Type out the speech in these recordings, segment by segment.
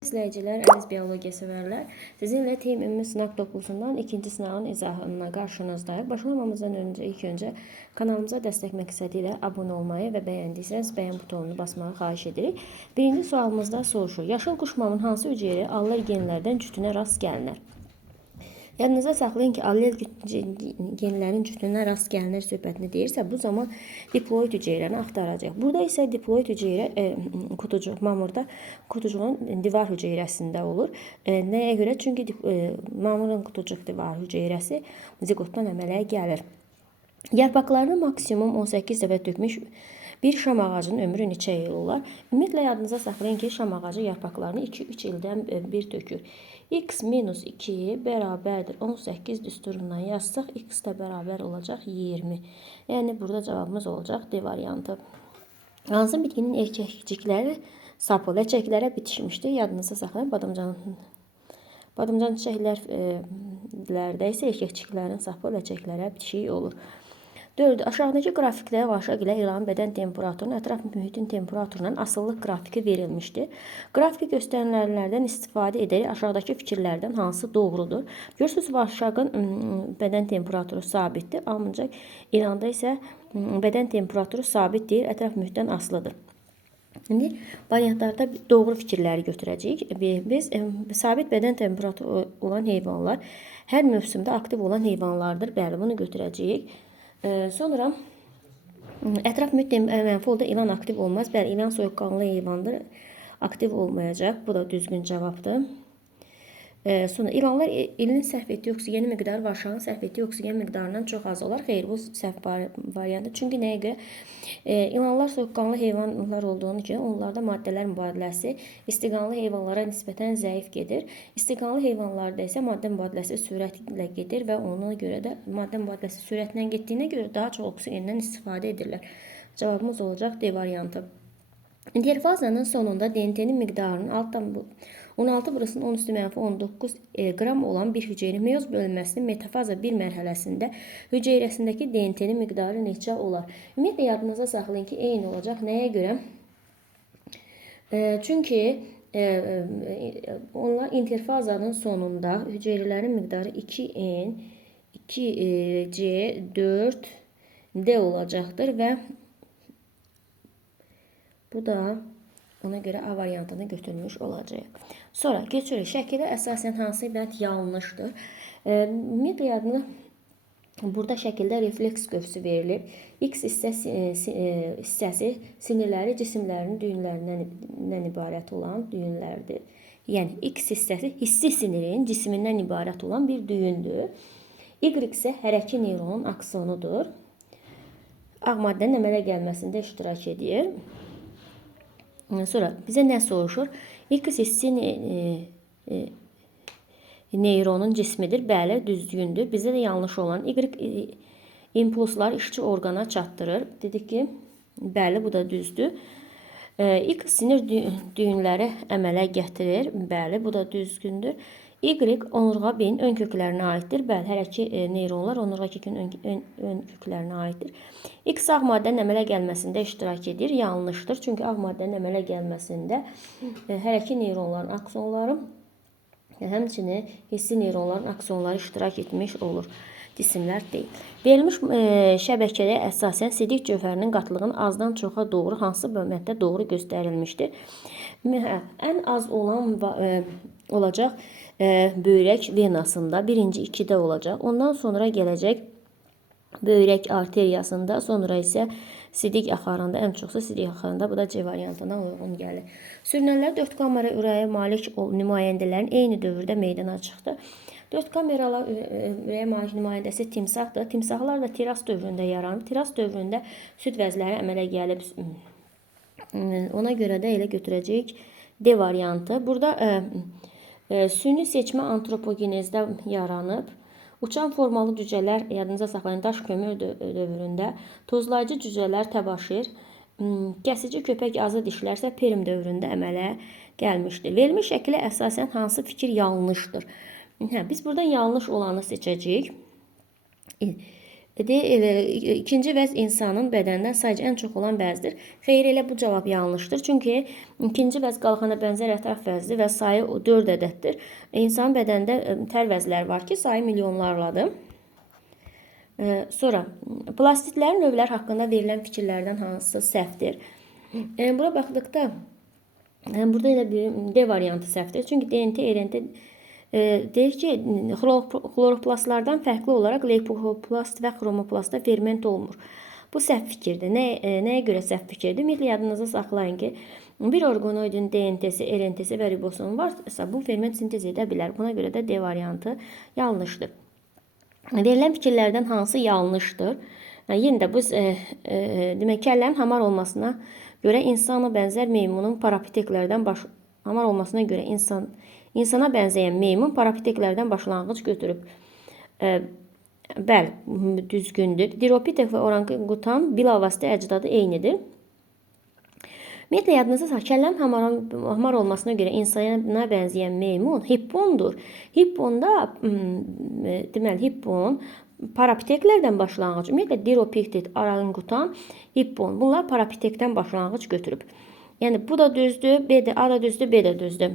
İzləyicilər, əziz biologiya sevərlər, sizinlə TEM ümumi sınaq topluluğundan ikinci sınağın izahına qarşınızdayıq. Başlamamızdan ilk öncə kanalımıza dəstək məqsədi ilə abunə olmayı və bəyəndiyseniz bəyən butonunu basmağı xahiş edirik. Birinci sualımızda soruşur. Yaşıl quşmamın hansı hüceyrə allel genlərdən cütünə rast gəlinir? Yadınıza saxlayın ki, allel genlərin cütünə rast gəlinir söhbətini deyirsə, bu zaman diploid hüceyrəni axtaracaq. Burada isə diploid hüceyrə qutucuq, mamırda qutucuğun divar hüceyrəsində olur. Nəyə görə? Çünki mamırın qutucuq divar hüceyrəsi ziqotdan əmələ gəlir. Yarpaqlarını maksimum 18 dəfə tökmüş bir şam ağacının ömrü neçə il olar? Ümumiyyətlə yadınıza saxlayın ki, şam ağacı yarpaqlarını 2-3 ildən bir tökür. X minus 2 bərabərdir 18 düsturundan yazsaq, x də bərabər olacaq 20. Yəni burada cavabımız olacaq D variantı. Hansı bitkinin erkəkcikləri sapı ləçəklərə bitişmişdir? Yadınıza saxlayın. Badımcan çiçəklərdə isə erkəkciklərin sapı ləçəklərə bitişik olur. 4. Aşağıdakı qrafikdə vaşaq ilə ilanın bədən temperaturunun ətraf mühitin temperaturundan asıllıq qrafiki verilmişdir. Qrafiki göstərilənlərdən istifadə edərək aşağıdakı fikirlərdən hansı doğrudur? Görürsünüz, vaşağın bədən temperaturu sabitdir, ancaq ilanda isə bədən temperaturu sabit deyil, ətraf mühitdən asılıdır. İndi variantlarda doğru fikirləri götürəcəyik. Biz sabit bədən temperaturu olan heyvanlar hər mövsümdə aktiv olan heyvanlardır. Bəli, bunu götürəcəyik. Sonra ətraf mühit mənfi oldu, ilan aktiv olmaz. Bəli, ilan soyuqqanlı heyvandır, aktiv olmayacaq. Bu da düzgün cavabdır. Sonra ilanlar ilin sərf etdiyi oksigen miqdarı vaşağın sərf etdiyi oksigen miqdarından çox az olar. Xeyr, bu səhv variantı. Çünki nəyə görə? İlanlar soyuqqanlı heyvanlar olduğunu üçün onlarda maddələr mübadiləsi istiqanlı heyvanlara nisbətən zəif gedir. İstiqanlı heyvanlarda isə maddə mübadiləsi sürətlə gedir və ona görə də maddə mübadiləsi sürətlə getdiyinə görə daha çox oksigendən istifadə edirlər. Cavabımız olacaq D variantı. İnterfazanın sonunda DNT-nin miqdarının 16/10⁻19 qram olan bir hüceyrə meyoz bölünməsinin metafaza 1 mərhələsində hüceyrəsindəki DNT-nin miqdarı neçə olar? Ümumiyyətlə yadınıza saxlayın ki, eyni olacaq. Nəyə görə? Çünki onlar interfazanın sonunda hüceyrələrin miqdarı 2N, 2C, 4D olacaqdır və bu da ona görə A variantını götürmüş olacaq. Sonra keçirik. Şəkilə əsasən hansı bənd yanlışdır? Ümumiyyətlə yadını burada şəkildə refleks qövsü verilib. X hissəsi sinirləri cisimlərinin düyünlərindən ibarət olan düyünlərdir. Yəni X hissəsi hissi sinirin cismindən ibarət olan bir düyündür. Y isə hərəki neyronun aksonudur. Ağ maddənin əmələ gəlməsində iştirak edir. Sonra bizə nə soruşur? X hissi neyronun cismidir. Bəli, düzgündür. Bizdə də yanlış olan Y impulslar işçi orqana çatdırır. Dedik ki, bəli, bu da düzdür. X sinir düyünləri əmələ gətirir. Bəli, bu da düzgündür. Y onurğa beyin ön köklərinə aiddir. Bəli, hər iki neyronlar onurğa kökünün ön köklərinə aiddir. X ağ maddənin əmələ gəlməsində iştirak edir. Yanlışdır. Çünki ağ maddənin əmələ gəlməsində hər iki neyronların aksonları, həmçinin hissi neyronların aksonları iştirak etmiş olur. Cisimlər deyil. Verilmiş şəbəkəyə əsasən sidik cövhərinin qatılığının azdan çoxa doğru hansı bölməkdə doğru göstərilmişdir? Ən az olan olacaq böyrək venasında, birinci 2-də olacaq. Ondan sonra gələcək böyrək arteriyasında, sonra isə sidik axarında, ən çoxsa sidik axarında. Bu da C variantına uyğun gəlir. Sürünənlər 4 kamera ürəyə malik nümayəndələrin eyni dövrdə meydana çıxdı. 4 kameralı ürəyə malik nümayəndəsi timsahdır. Timsahlar da tiras dövründə yaranır. Tiras dövründə süd vəzləri əmələ gəlib. Ona görə də elə götürəcəyik D variantı. Burada süni seçmə antropogenezdə yaranıb. Uçan formalı cücələr, yadınıza saxlayın, daş kömür dövründə, tozlayıcı cücələr təbaşir, kəsici köpək azı dişlərsə Perm dövründə əmələ gəlmişdir. Verilmiş şəkilə əsasən hansı fikir yanlışdır? Biz buradan yanlış olanı seçəcəyik. İkinci vəz insanın bədəndən sayca ən çox olan vəzdir. Xeyr, elə bu cavab yanlışdır. Çünki ikinci vəz qalxana bənzər ətraf vəzdir və sayı 4 ədəddir. İnsanın bədənində tər vəzlər var ki, sayı milyonlarladır. Sonra, plastitlərin növləri haqqında verilən fikirlərdən hansısı səhvdir? Bura baxdıqda, burada elə bir D variantı səhvdir. Çünki DNT, RNT deyir ki, xloroplastlardan fərqli olaraq leykoplast və xromoplastda ferment olmur. Bu səhv fikirdir. Nəyə görə səhv fikirdir? Ümumiyyətlə yadınızda saxlayın ki, bir orqanoidin DNT-si, RNT-si və ribosomu varsa, bu ferment sintez edə bilər. Buna görə də D variantı yanlışdır. Verilən fikirlərdən hansı yanlışdır? Yenə də bu demək kəllənin hamar olmasına görə insana bənzər meymunun parapiteklərdən hamar olmasına görə insana bənzəyən meymun parapiteklərdən başlanğıc götürüb. Bəli, düzgündür. Diropitek və orangutan bilavasitə əcdadı eynidir. Ümumiyyətlə yadınızda saxlayın, kəllənin hamar olmasına görə insana bənzəyən meymun hippondur. Hipponda deməli hippon parapiteklərdən başlanğıc. Ümumiyyətlə diropiktet, orangutan, hippon bunlar parapitekdən başlanğıc götürüb. Yəni bu da düzdür, A da düzdür, B də düzdür.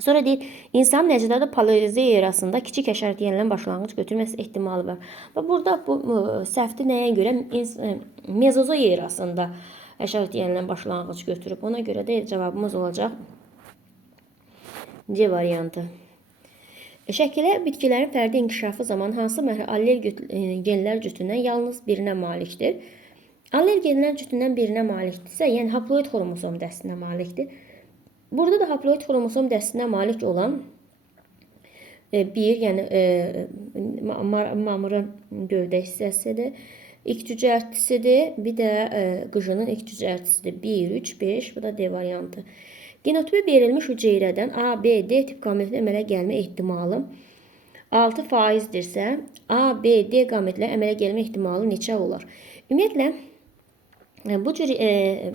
Sonra deyir, insanın əcdadı paleozoik erasında kiçik həşərat yenidən başlanğıc götürməsi ehtimalı var. Və burada bu səhvdir nəyə görə? Mezozoik erasında həşərat yenidən başlanğıc götürüb. Ona görə də cavabımız olacaq C variantı. Şəkilə bitkilərin fərdi inkişafı zamanı hansı allel genlər cütündən yalnız birinə malikdir? Allel genlər cütündən birinə malikdirsə, yəni haploid xromosom dəstinə malikdir. Burada da haploid xromosom dəstinə malik olan bir, yəni mamırın gövdə hissəsidir, ilk cücərtisidir, bir də qıjının ilk cücərtisidir. 1, 3, 5, bu da D variantı. Genotipi verilmiş hüceyrədən A, B, D tip qametlə əmələ gəlmə ehtimalı 6%dirsə, A, B, D qametlə əmələ gəlmə ehtimalı neçə olar? Ümumiyyətlə, bu cür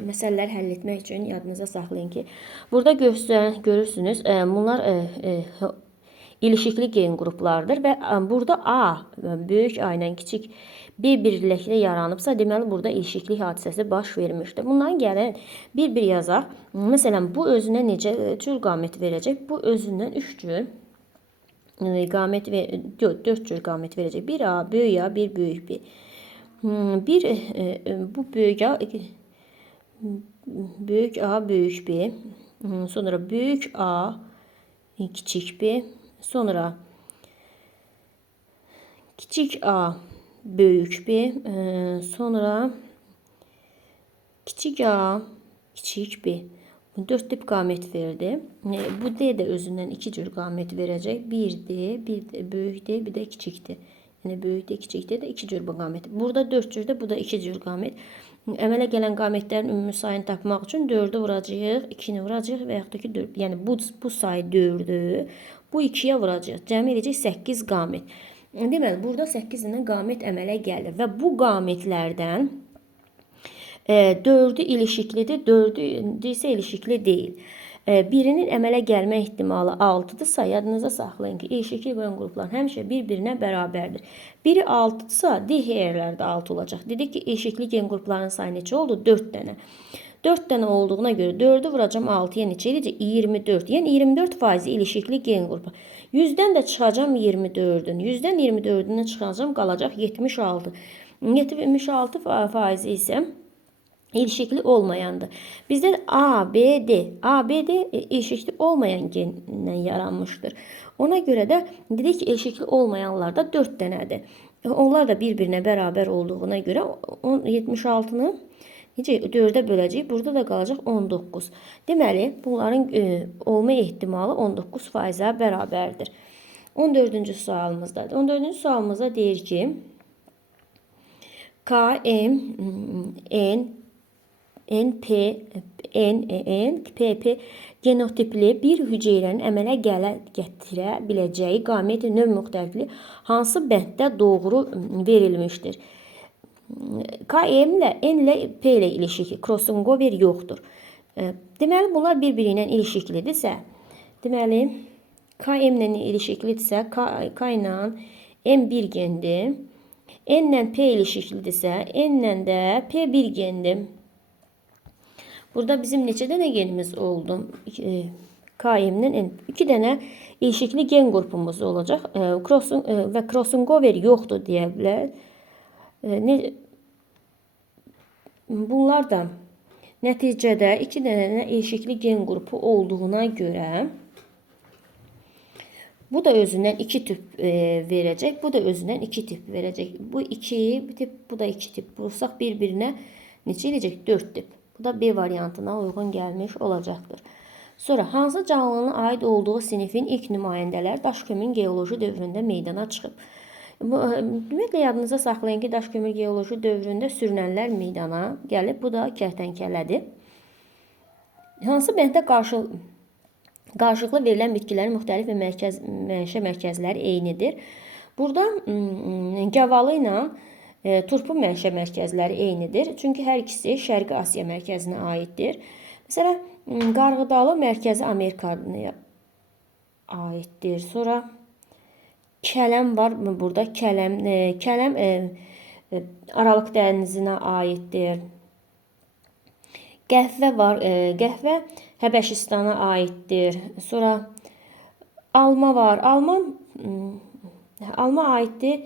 məsələləri həll etmək üçün yadınıza saxlayın ki, burada görürsünüz, bunlar ilişikli gen qruplardır və burada A, böyük A ilə kiçik B birlikdə yaranıbsa, deməli burada ilişiklik hadisəsi baş vermişdir. Bundan gəlin bir yazaq. Məsələn, bu özünə necə cür qamət verəcək? Bu özündən 3 cür qamət və 4 cür qamət verəcək. Bir A, böyük A, bir böyük B. Bu böyük A, böyük B, sonra büyük A, küçük B, sonra küçük A, büyük B, sonra küçük A, küçük B. 4 tip qamət verdi. Bu D də özündən 2 cür qamət verəcək. Bir D, bir də böyük D, bir də kiçik D. Yəni böyükdə, kiçikdə də 2 cür bu qamət. Burada 4 cürdə, bu da 2 cür qamət. Əmələ gələn qamətlərin ümumi sayını tapmaq üçün 4-ü vuracağıq, 2-ni vuracağıq və yaxud da ki 4. Yəni bu sayı 4-dür. Bu 2-yə vuracağıq. Cəmi edəcək 8 qamət. Deməli, burada 8 ilə qamət əmələ gəlir və bu qamətlərdən 4-ü ilişiklidir, 4-ü isə ilişikli deyil. Birinin əmələ gəlmə ehtimalı 6-dırsa, yadınıza saxlayın ki, ilişikli olan qruplar həmişə bir-birinə bərabərdir. Biri 6-dırsa, digərləri də 6 olacaq. Dedik ki, ilişikli gen qruplarının sayı neçə oldu? 4 dənə. 4 dənə olduğuna görə 4-ü vuracam 6-ya neçə edəcək? 24. Yəni 24% ilişikli gen qrupu. 100-dən də çıxacam 24-ün. 100-dən 24-ünü çıxacam, qalacaq 76. 76% isə ilişikli olmayandır. Bizdə A, B, D. A, B, D ilişikli olmayan gendən yaranmışdır. Ona görə də dedik ki, ilişikli olmayanlar da 4 dənədir. Onlar da bir-birinə bərabər olduğuna görə 76-nı necə 4-ə böləcəyik? Burada da qalacaq 19. Deməli, bunların olma ehtimalı 19%-ə bərabərdir. 14-cü sualımızdadır. 14-cü sualımızda deyir ki, K, M, N, PP genotipli bir hüceyrənin əmələ gətirə biləcəyi qamət növ müxtəlifliyi hansı bənddə doğru verilmişdir? KM ilə N ilə P ilə ilişikli, crossover yoxdur. Deməli, bunlar bir-biri ilə ilişiklidirsə, deməli, KM ilə ilişiklidirsə, K ilə M bir gendir. N-lə P ilişiklidirsə, N-lə də P bir gendir. Burada bizim neçə dənə genimiz oldu? KM-nin 2 dənə ilişikli gen qrupumuz olacaq. Və crossover yoxdur deyə bilər. Bunlar da nəticədə 2 dənə ilişikli gen qrupu olduğuna görə bu da özündən 2 tip verəcək. Bu da özündən 2 tip verəcək. Bu 2 tip, bu da 2 tip. Vursaq bir-birinə neçə eləyəcək? 4 tip. Bu da B variantına uyğun gəlmiş olacaqdır. Sonra hansı canlının aid olduğu sinifin ilk nümayəndələr daş kömürün geoloji dövründə meydana çıxıb? Ümumiyyətlə yadınıza saxlayın ki, daş kömür geoloji dövründə sürünənlər meydana gəlib. Bu da kərtənkələdir. Hansı bənddə qarşılıqlı verilən bitkilərin müxtəlif və mənşə mərkəzləri eynidir? Burada gavalı ilə turpun mənşə mərkəzləri eynidir. Çünki hər ikisi Şərqi Asiya mərkəzinə aiddir. Məsələn, qarğıdalı Mərkəzi Amerikaya aiddir. Sonra kələm var burada. Kələm Aralıq dənizinə aiddir. Qəhvə var. Qəhvə Həbəşistana aiddir. Sonra alma var. Alma aiddir.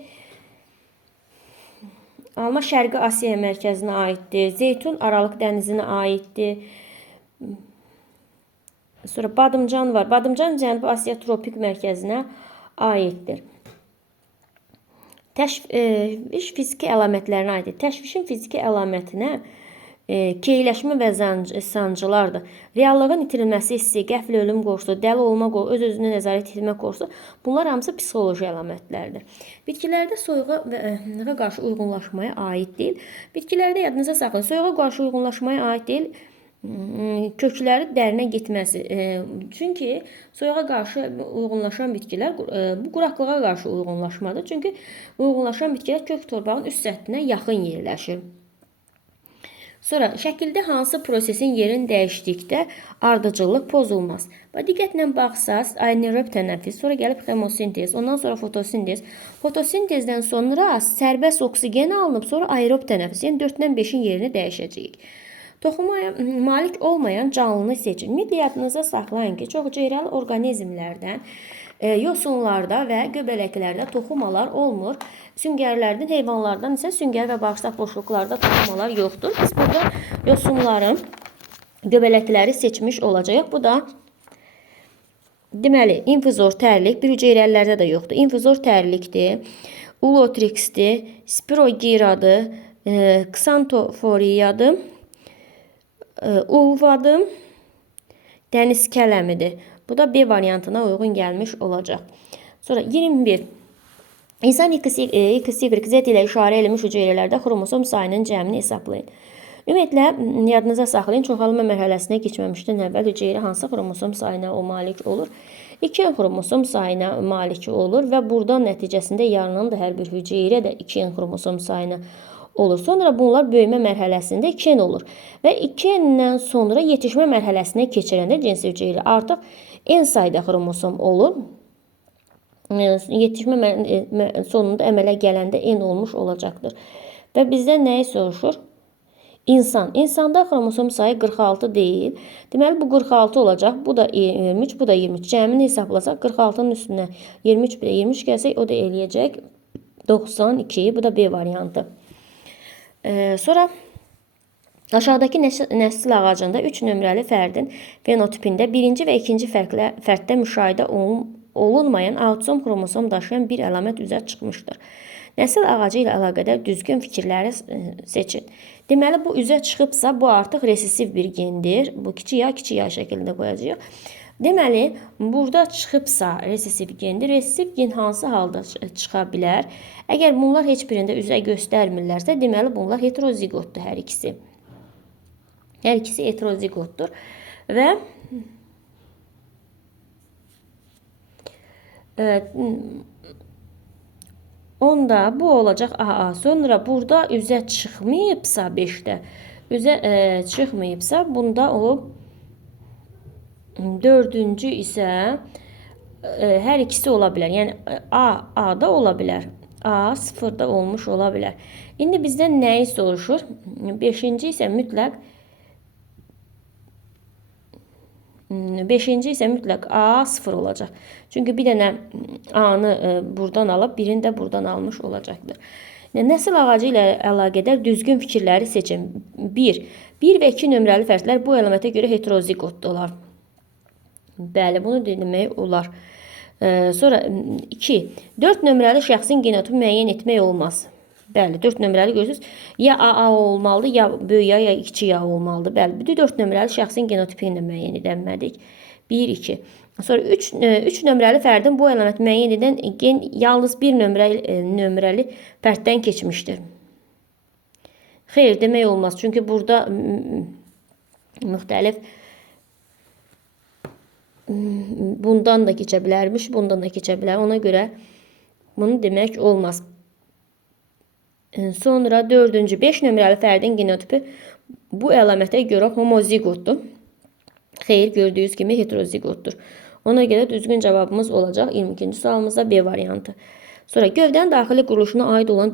Alma Şərqi Asiya mərkəzinə aiddir. Zeytun Aralıq dənizinə aiddir. Sonra badımcan var. Badımcan Cənubi Asiya tropik mərkəzinə aiddir. Təşviş fiziki əlamətlərinə aiddir. Təşvişin fiziki əlamətinə keyləşmə və sancılardır. Reallığın itirilməsi hissi, qəfil ölüm qorxusu, dəli olma qorxusu, öz-özünə nəzarət etmə qorxusu, bunlar hamısı psixoloji əlamətlərdir. Bitkilərdə soyuğa qarşı uyğunlaşmaya aid deyil. Bitkilərdə yadınıza saxlayın, soyuğa qarşı uyğunlaşmaya aid deyil. Kökləri dərinə getməsi. Çünki soyuğa qarşı uyğunlaşan bitkilər bu quraqlığa qarşı uyğunlaşmadır. Çünki uyğunlaşan bitkilər kök torpağın üst səthinə yaxın yerləşir. Sonra şəkildə hansı prosesin yerini dəyişdikdə ardıcıllıq pozulmaz. Diqqətlə baxsaz, anaerob tənəffüs, sonra gəlib xemosintez, ondan sonra fotosintez. Fotosintezdən sonra sərbəst oksigen alınıb, sonra aerob tənəffüs, yəni 4-dən 5-in yerini dəyişəcəyik. Toxumaya malik olmayan canlını seçin. Ümumiyyətlə yadınıza saxlayın ki, çox cəhrəli orqanizmlərdən yosunlarda və göbələklərdə toxumalar olmur. Süngərlərdən, heyvanlardan isə süngər və bağırsaq boşluqlarda toxumalar yoxdur. Biz burada yosunların göbələkləri seçmiş olacağıq. Bu da deməli infuzor tərlik bir hüceyrələrdə də yoxdur. İnfuzor tərlikdir, ulotrixdir, spirogiradır, ksantoforiyadır, ulvadır, dəniz kələmidir. Bu da B variantına uyğun gəlmiş olacaq. Sonra 21. İnsan XY, Z ilə işarə edilmiş hüceyrələrdə xromosom sayının cəmini hesablayın. Ümumiyyətlə, yadınıza saxlayın, çoxalma mərhələsinə keçməmişdən əvvəl hüceyrə hansı xromosom sayına o malik olur? 2 xromosom sayına malik olur və buradan nəticəsində yaranan da hər bir hüceyrə də 2 xromosom sayına olur. Sonra bunlar böyümə mərhələsində 2 olur. Və 2-dən sonra yetişmə mərhələsinə keçirəndə cinsi hüceyrə artıq N sayda xromosom olur. Yetişmə sonunda əmələ gələndə N olmuş olacaqdır. Və bizdən nəyi soruşur? İnsan. İnsanda xromosom sayı 46 deyil. Deməli, bu 46 olacaq. Bu da 23, bu da 23. Cəmini hesablasaq 46-nın üstünə 23, bir də 23 gəlsək, o da eləyəcək 92. Bu da B variantı. Sonra aşağıdakı nəsil ağacında 3 nömrəli fərdin fenotipində birinci və ikinci fərddə müşahidə olunmayan autosom xromosom daşıyan bir əlamət üzə çıxmışdır. Nəsil ağacı ilə əlaqədar düzgün fikirləri seçin. Deməli, bu üzə çıxıbsa, bu artıq resesiv bir gendir. Bu kiçik ya şəklində qoyacağıq. Deməli, burada çıxıbsa resesiv gendir. Resesiv gen hansı halda çıxa bilər? Əgər bunlar heç birində üzə göstərmirlərsə, deməli, bunlar heterozigotdur hər ikisi. Hər ikisi heterozigotdur. Və onda bu olacaq AA. Sonra burada üzə çıxmayıbsa 5-də, üzə çıxmayıbsa, bunda o 4-cü isə hər ikisi ola bilər. Yəni A da ola bilər. A 0-da olmuş ola bilər. İndi bizdən nəyi soruşur? 5-ci isə mütləq 5-ci isə mütləq A 0 olacaq. Çünki bir dənə A-nı buradan alıb, birini də buradan almış olacaqdır. Nəsil ağacı ilə əlaqədar düzgün fikirləri seçin. 1. 1 və 2 nömrəli fərdlər bu əlamətə görə heterozigotdular. Bəli, bunu demək olar. Sonra 2. 4 nömrəli şəxsin genotipi müəyyən etmək olmaz. Bəli, 4 nömrəli görürsünüz. Ya AA olmalıdır, ya böyük ya, ya kiçik ya olmalıdır. Bəli, bir 4 nömrəli şəxsin genotipini də müəyyən edə bilmədik. 1, 2. Sonra 3 nömrəli fərdin bu əlaməti müəyyən edən gen yalnız bir nömrəli fərddən keçmişdir. Xeyr, demək olmaz. Çünki burada müxtəlif bundan da keçə bilərmiş, bundan da keçə bilər. Ona görə bunu demək olmaz. Sonra 4-cü 5 nömrəli fərdin genotipi bu əlamətə görə homozigotdur. Xeyr, gördüyünüz kimi heterozigotdur. Ona görə düzgün cavabımız olacaq 22-ci sualımızda B variantı. Sonra gövdənin daxili quruluşuna aid olan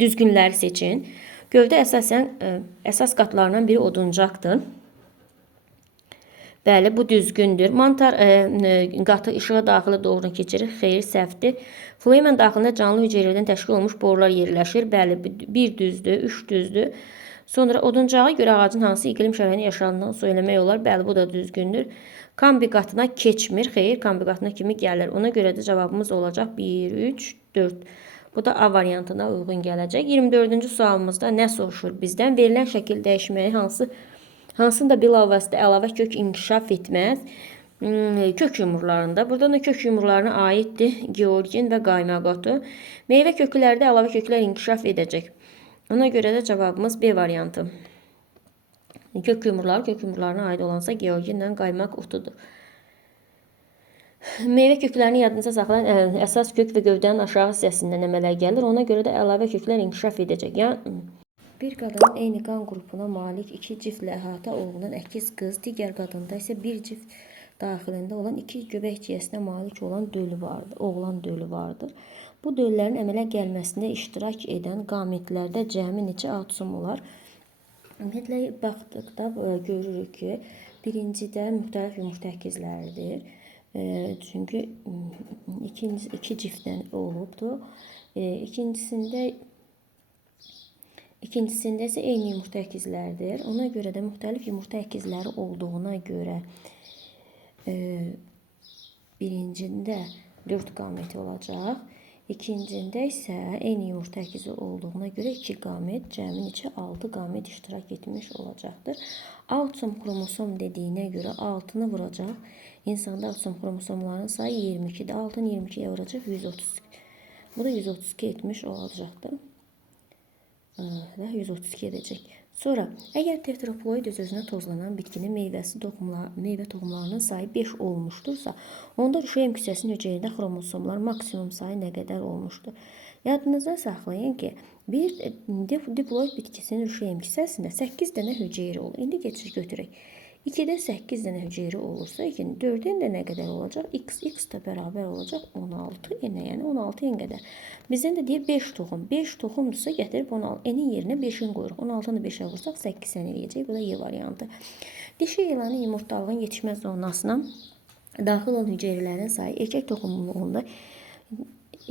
düzgünləri seçin. Gövdə əsasən əsas qatlarından biri oduncaqdır. Bəli, bu düzgündür. Mantar qatı işığa daxili doğru keçirir. Xeyr, səhvdir. Flumen daxilində canlı hüceyrədən təşkil olmuş borular yerləşir. Bəli, 1 düzdür, 3 düzdür. Sonra oduncağa görə ağacın hansı iqlim şəraitində yaşandığını söyləmək olar. Bəli, bu da düzgündür. Kambi qatına keçmir. Xeyr, kambi qatına kimi gəlir. Ona görə də cavabımız olacaq 1, 3, 4. Bu da A variantına uyğun gələcək. 24-cü sualımızda nə soruşur bizdən? Verilən şəkil dəyişməyi hansında bilavasitə əlavə kök inkişaf etməz? Kök yumrularında. Buradan da kök yumrularına aiddir Georgin və qaymaq otu. Meyvə köklərdə əlavə köklər inkişaf edəcək. Ona görə də cavabımız B variantı. Kök yumrularına aid olansa Georgin və qaymaq otudur. Meyvə köklərini yadınıza saxlayın. Əsas kök və gövdənin aşağı hissəsindən əmələ gəlir. Ona görə də əlavə köklər inkişaf edəcək. Yəni bir qadının eyni qan qrupuna malik 2 ciflə əhatə olunan əkiz qız, digər qadında isə bir cift daxilində olan 2 göbək ciyəsinə malik olan oğlan dölü vardır. Bu döllərin əmələ gəlməsində iştirak edən qametlərdə cəmi neçə atom olar? Ümumiyyətlə baxdıqda görürük ki, birincidə müxtəlif yumurta əkizləridir. Çünki iki ciftdən olubdur. İkincisində isə eyni yumurta əkizlərdir. Ona görə də müxtəlif yumurta əkizləri olduğuna görə birincində 4 qamet olacaq. İkincində isə eyni yumurta əkizi olduğuna görə 2 qamet, cəmi neçə 6 qamet iştirak etmiş olacaqdır. Autism xromosom dediyinə görə 6-nı vuracaq. İnsanda autism xromosomlarının sayı 22-dir. 6-nı 22-yə vuracaq 132. Bu da 132 etmiş olacaqdır. Və 132 edəcək. Sonra, əgər tetraploid öz-özünə tozlanan bitkinin meyvə toxumlarının sayı 5 olmuşdursa, onda rüşeym küçəsinin hüceyrədə xromosomlar maksimum sayı nə qədər olmuşdur? Yadınızda saxlayın ki, bir diploid bitkisinin rüşeym küçəsində 8 dənə hüceyrə olur. İndi keçir götürək. 2-də 8 dənə hüceyrə olursa, 4-ün də nə qədər olacaq? X da bərabər olacaq 16 n, yəni 16 n qədər. Bizdən də deyir 5 toxum. 5 toxumdursa gətirib n-in yerinə 5-in qoyuruq. 16-nı 5-ə vursaq 8 n eləyəcək. Bu da Y variantı. Dişi elanın yumurtalığın yetişmə zonasına daxil olan hüceyrələrin sayı erkək toxumluğunda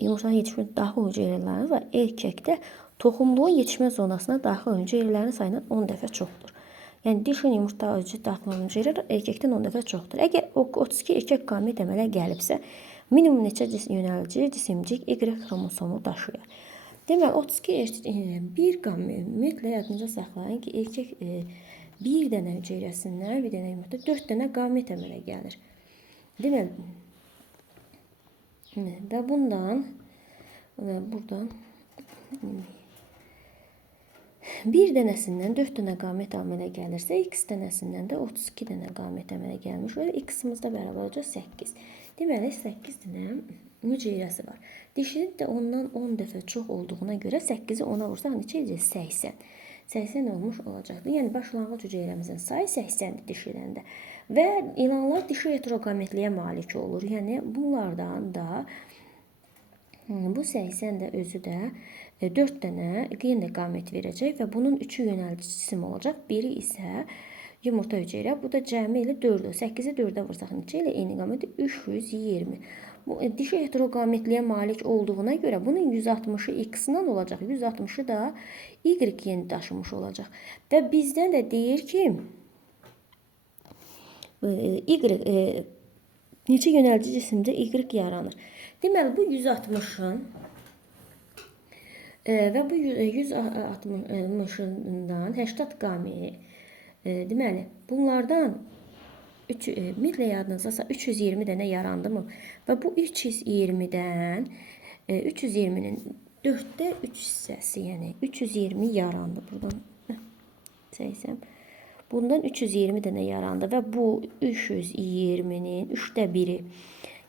yumurtanın yetişmə daxil hüceyrələrin var. Erkəkdə toxumluğun yetişmə zonasına daxil olan hüceyrələrin sayından 10 dəfə çoxdur. Yəni dişin yumurta özü daxil olan hüceyrə erkəkdən 10 dəfə çoxdur. Əgər 32 erkək qamet əmələ gəlibsə, minimum neçə yönəlici cisimcik Y xromosomu daşıyır. Deməli, 32 bir qamet, ümumiyyətlə yadınıza saxlayın ki, erkək bir dənə hüceyrəsindən, bir dənə yumurta 4 dənə qamet əmələ gəlir. Deməli, və buradan bir dənəsindən 4 dənə qamət əmələ gəlirsə, x dənəsindən də 32 dənə qamət əmələ gəlmiş olur. X-imiz də bərabər olacaq 8. Deməli, 8 dənə hüceyrəsi var. Dişinin də ondan 10 dəfə çox olduğuna görə 8-i 10-a vursaq neçə edəcək? 80. 80 olmuş olacaqdır. Yəni, başlanğıc hüceyrəmizin sayı 80-dir dişiləndə. Və ilanlar dişi heteroqametliyə malik olur. Yəni, bunlardan da Bu 80 də özü də 4 dənə yenə qamət verəcək və bunun 3-ü yönəldici cisim olacaq. Biri isə yumurta hüceyrə. Bu da cəmi ilə 4-dür. 8-i 4-ə vursaq neçə ilə eyni qaməti 320. Bu dişi heteroqametliyə malik olduğuna görə bunun 160-ı x-dan olacaq. 160-ı da y yeni daşımış olacaq. Və bizdən də deyir ki y neçə yönəldici cisimdə y yaranır. Deməli bu 160-ın və bu 160-ından 80 qamet deməli bunlardan ümumiyyətlə yadınızda 320 dənə yarandı mı? Və bu 320-dən 320-nin 4-də 3 hissəsi, yəni 320 yarandı. Buradan 80. Bundan 320 dənə yarandı və bu 320-nin 3də 1-i,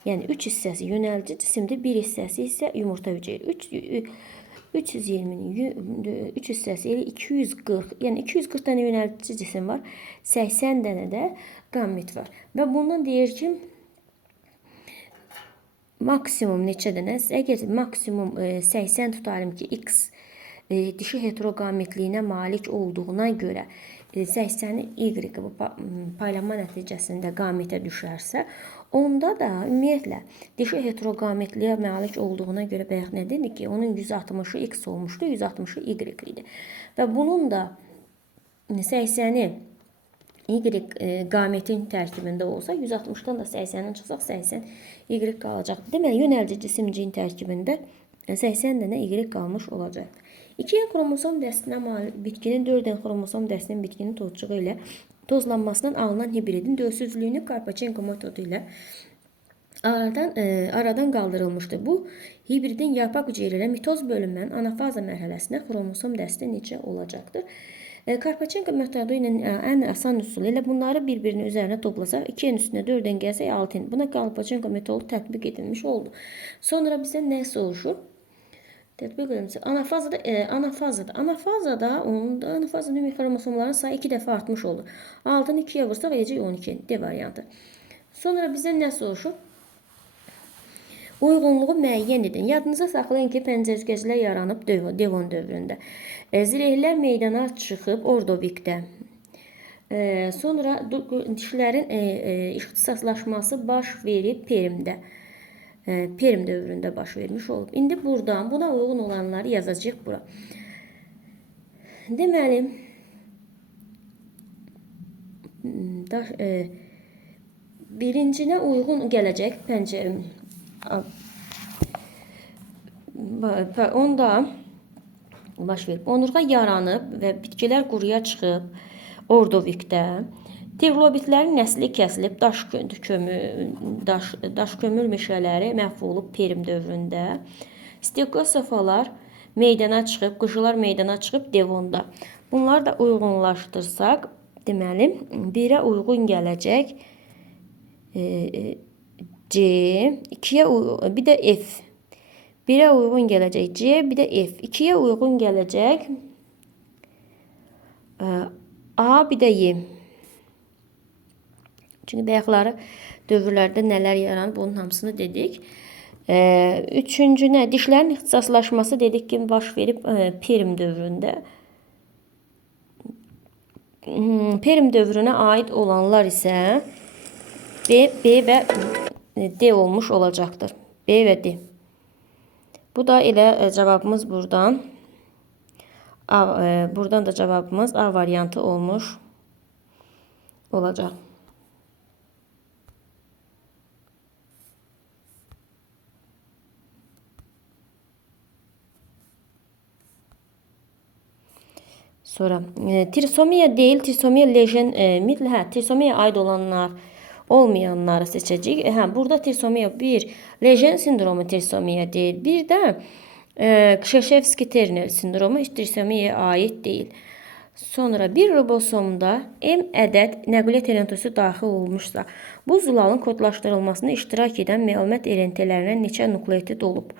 yəni 3 hissəsi yönəldici cisimdir, 1 hissəsi isə yumurta hüceyrə. 320-nin 3 hissəsi ilə 240, yəni 240 dənə yönəldici cisim var, 80 dənə də qamet var. Və bundan deyir ki, maksimum neçə dənə? Əgər maksimum 80 tutalım ki, x dişi heteroqametliyinə malik olduğuna görə 80-i y bu paylanma nəticəsində qamətə düşərsə, onda da ümumiyyətlə dişi heteroqametliyə malik olduğuna görə bayaq nə dedik ki, onun 160-ı x olmuşdu, 160-ı y idi. Və bunun da 80-i y qametin tərkibində olsa, 160-dan da 80-in çıxsaq, 80 y qalacaq. Deməli, yönəldici cisimciyin tərkibində 80 dənə y qalmış olacaq. 2N xromosom dəstinə malik bitkinin 4N xromosom dəstinin bitkinin tozcuğu ilə tozlanmasından alınan hibridin dövsüzlüyünü Karpachenko metodu ilə aradan qaldırılmışdır. Bu hibridin yarpaq hüceyrələ mitoz bölünmənin anafaza mərhələsində xromosom dəsti necə olacaqdır? Karpachenko metodu ilə ən asan üsul ilə bunları bir-birinin üzərinə toplasaq, 2N üstünə 4N gəlsək 6N. Buna Karpachenko metodu tətbiq edilmiş oldu. Sonra bizdən nə soruşur? Tətbiq edilmişsə, anafazada ümumi xromosomların sayı 2 dəfə artmış olur. 6-nı 2-yə vursaq edəcək 12. D variantı. Sonra bizdən nə soruşur? Uyğunluğu müəyyən edin. Yadınıza saxlayın ki, pəncərgəclər yaranıb Devon dövründə. Zirehlər meydana çıxıb Ordovikdə. Sonra dişlərin ixtisaslaşması baş verib Perimdə. Perm dövründə baş vermiş olub. İndi buradan buna uyğun olanları yazacağıq bura. Deməli, birincinə uyğun gələcək pəncərə. Onda baş verib. Onurğa yaranıb və bitkilər quruya çıxıb Ordovikdə. Triglobitlərin nəsli kəsilib, daş kömür meşələri məhv olub Perm dövründə. Stegosofalar meydana çıxıb, qıcılar meydana çıxıb Devonda. Bunları da uyğunlaşdırsaq, deməli, 1-ə uyğun gələcək C, 2-yə bir də F. 1-ə uyğun gələcək C, bir də F. 2-yə uyğun gələcək A, bir də Y. Çünki bayaqları dövrlərdə nələr yaranıb, onun hamısını dedik. Üçüncünə, dişlərin ixtisaslaşması dedik ki, baş verib Perm dövründə. Perm dövrünə aid olanlar isə B və D olmuş olacaqdır. B və D. Bu da elə cavabımız buradan. Buradan da cavabımız A variantı olmuş olacaq. Sonra trisomiya deyil, trisomiya lejen, trisomiyaya aid olanlar, olmayanları seçəcəyik. Burada trisomiya 1, lejen sindromu trisomiya deyil. Bir də Krzyzewski-Turner sindromu trisomiyaya aid deyil. Sonra bir ribosomda M ədəd nəqliyyat erentosu daxil olmuşsa, bu zulalın kodlaşdırılmasında iştirak edən məlumat erentələrindən neçə nukleotid olub?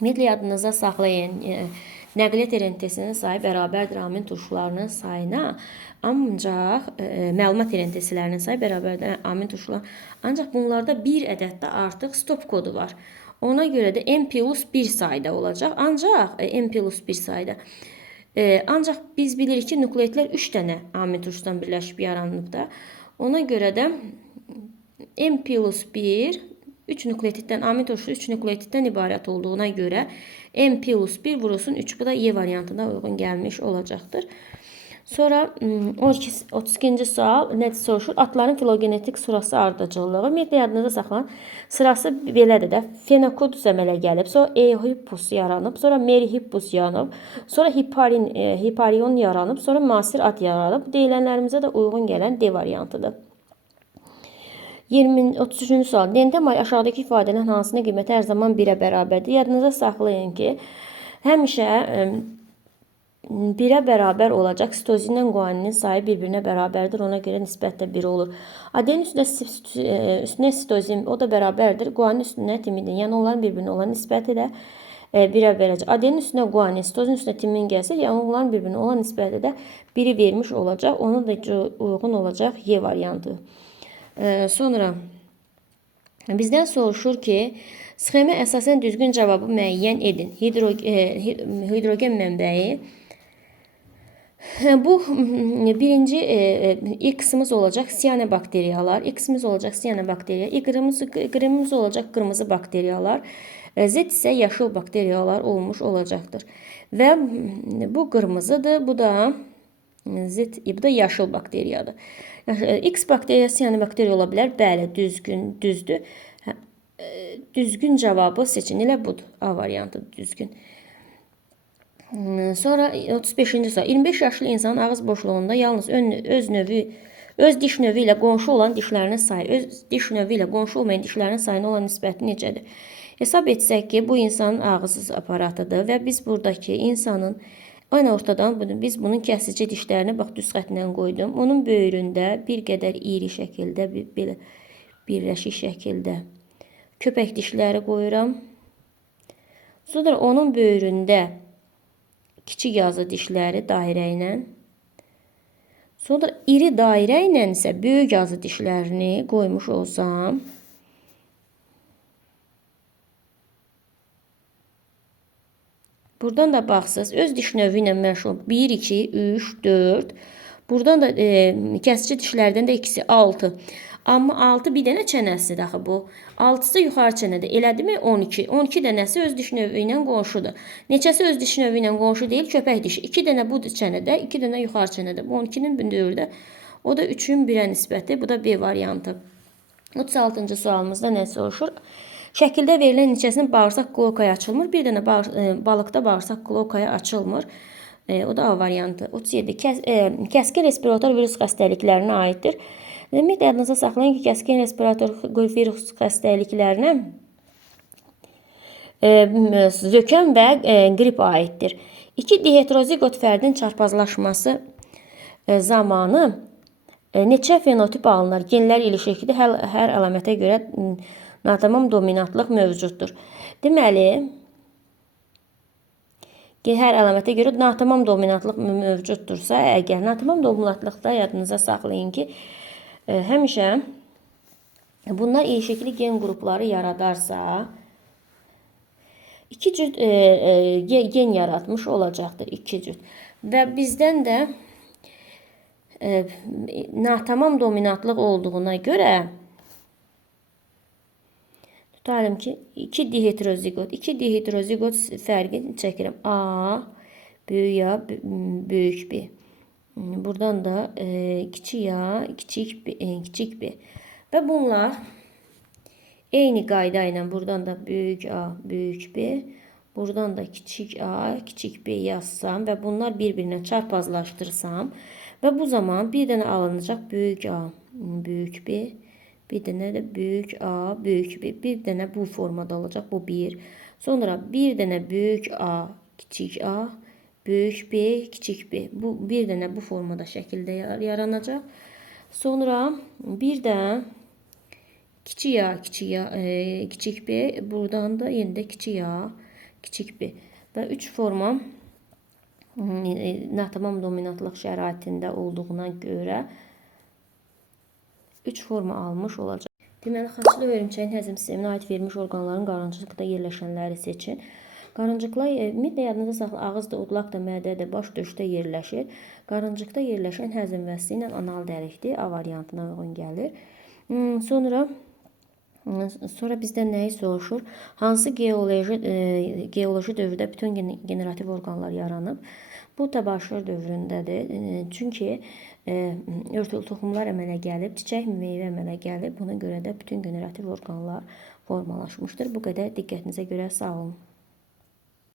Ümumiyyətlə yadınıza saxlayın. Nəqliyyat erentesinin sayı bərabərdir amin turşularının sayına, ancaq məlumat erentesilərinin sayı bərabərdir amin turşularının. Ancaq bunlarda bir ədəddə artıq stop kodu var. Ona göre de n plus 1 sayda olacaq. Ancaq n plus 1 sayda. Ancaq biz bilirik ki, nukleotlar 3 dənə amid uçdan birləşib yaranıb da. Ona görə də n plus 1 3 nukleotiddən, amid uçlu 3 nukleotiddən ibarət olduğuna görə n plus 1 vurulsun 3. Bu da Y variantına uyğun gəlmiş olacaqdır. Sonra 32-ci sual nə soruşur? Atların filogenetik sırası ardıcıllığı. Ümumiyyətlə yadınızda saxlanın. Sırası belədir də. Fenokodus əmələ gəlib, sonra Eohippus yaranıb, sonra Merihippus yaranıb, sonra Hipparion yaranıb, sonra müasir at yaranıb. Bu deyilənlərimizə də uyğun gələn D variantıdır. 33-cü sual. Dentamay aşağıdakı ifadələrin hansının qiyməti hər zaman 1-ə bərabərdir? Yadınızda saxlayın ki, həmişə 1-ə bərabər olacaq. Sitozinlə guaninin sayı bir-birinə bərabərdir. Ona görə nisbət də 1 olur. Adenin üstünə sitozin, o da bərabərdir. Guaninin üstünə timidin. Yəni onların bir-birinə olan nisbəti də 1-ə verəcək. Adenin üstünə guanin, sitozin üstünə timin gəlsə, yəni onların bir-birinə olan nisbəti də 1-i vermiş olacaq. Ona da uyğun olacaq Y variantı. Sonra bizdən soruşur ki, sxemə əsasən düzgün cavabı müəyyən edin. Hidrogen mənbəyi. Bu birinci X-imiz olacaq siyanobakteriyalar, X-imiz olacaq siyanobakteriya, Y-imiz olacaq qırmızı bakteriyalar, Z isə yaşıl bakteriyalar olmuş olacaqdır. Və bu qırmızıdır, bu da Z, bu da yaşıl bakteriyadır. X bakteriyası siyanobakteriya ola bilər. Bəli, düzdür. Düzgün cavabı seçin. Elə budur. A variantı düzgün. Sonra 35-ci sual. 25 yaşlı insanın ağız boşluğunda yalnız öz diş növü ilə qonşu olan dişlərinin sayı, öz diş növü ilə qonşu olmayan dişlərinin sayına olan nisbəti necədir? Hesab etsək ki, bu insanın ağız aparatıdır və biz buradakı insanın ən ortadan biz bunun kəsici dişlərini bax düz xətlə qoydum. Onun böyründə bir qədər iri şəkildə, belə birləşik şəkildə köpək dişləri qoyuram. Sonra onun böyründə kiçik yazı dişləri dairə ilə. Sonra iri dairə ilə isə böyük yazı dişlərini qoymuş olsam. Buradan da baxsız, öz diş növü ilə məşğul 1, 2, 3, 4. Buradan da kəsici dişlərdən də ikisi 6. Amma 6 bir dənə çənəsidir axı bu. 6-sı yuxarı çənədə. Elədimi 12? 12 dənəsi öz diş növü ilə qonşudur. Neçəsi öz diş növü ilə qonşu deyil? Köpək dişi. 2 dənə bu çənədə, 2 dənə yuxarı çənədə. Bu 12-nin 4-də. O da 3-ün 1-ə nisbəti. Bu da B variantı. 36-cı sualımızda nə soruşur? Şəkildə verilən neçəsinin bağırsaq klokaya açılmır. Bir dənə balıqda bağırsaq klokaya açılmır. O da A variantı. 37. Kəskin respirator virus xəstəliklərinə aiddir. Ümumiyyətlə yadınıza saxlayın ki, kəskin respirator virus xəstəliklərinə zökəm və qrip aiddir. 2 diheterozigot fərdin çarpazlaşması zamanı neçə fenotip alınır? Genlər ilişikdir. Hər əlamətə görə natamam dominantlıq mövcuddur. Deməli, hər əlamətə görə natamam dominantlıq mövcuddursa, əgər natamam dominantlıqda yadınıza saxlayın ki, həmişə bunlar ilişikli gen qrupları yaradarsa, 2 cüt gen yaratmış olacaqdır. 2 cüt. Və bizdən də natamam dominantlıq olduğuna görə tutalım ki, 2 diheterozigot. 2 diheterozigot fərqini çəkirəm. A, böyük A, böyük B. Buradan da kiçik A, kiçik B. Və bunlar eyni qayda ilə buradan da böyük A, böyük B. Buradan da kiçik A, kiçik B yazsam və bunlar bir-birinə çarpazlaşdırsam və bu zaman bir dənə alınacaq böyük A, böyük B. Bir dənə də böyük A, böyük B. Bir dənə bu formada olacaq. Bu 1. Sonra bir dənə böyük A, kiçik A, böyük B, kiçik B. Bu bir dənə bu formada şəkildə yaranacaq. Sonra bir də kiçik A, kiçik B. Buradan da yenə də kiçik A, kiçik B. Və 3 forma natamam dominantlıq şəraitində olduğuna görə 3 forma almış olacaq. Deməli, xaçlı hörümçəyin həzm sisteminə aid verilmiş orqanların qarıncıqda yerləşənləri seçin. Qarıncıqlar, ümumiyyətlə yadınızda saxlayın, ağızda, udlaqda, mədədə, baş döşdə yerləşir. Qarıncıqda yerləşən həzm vəsi ilə anal dəlikdir. A variantına uyğun gəlir. Sonra bizdən nəyi soruşur? Hansı geoloji dövrdə bütün generativ orqanlar yaranıb? Bu təbaşir dövründədir. Çünki örtülü toxumlar əmələ gəlib, çiçək meyvə əmələ gəlib. Buna görə də bütün generativ orqanlar formalaşmışdır. Bu qədər diqqətinizə görə sağ olun.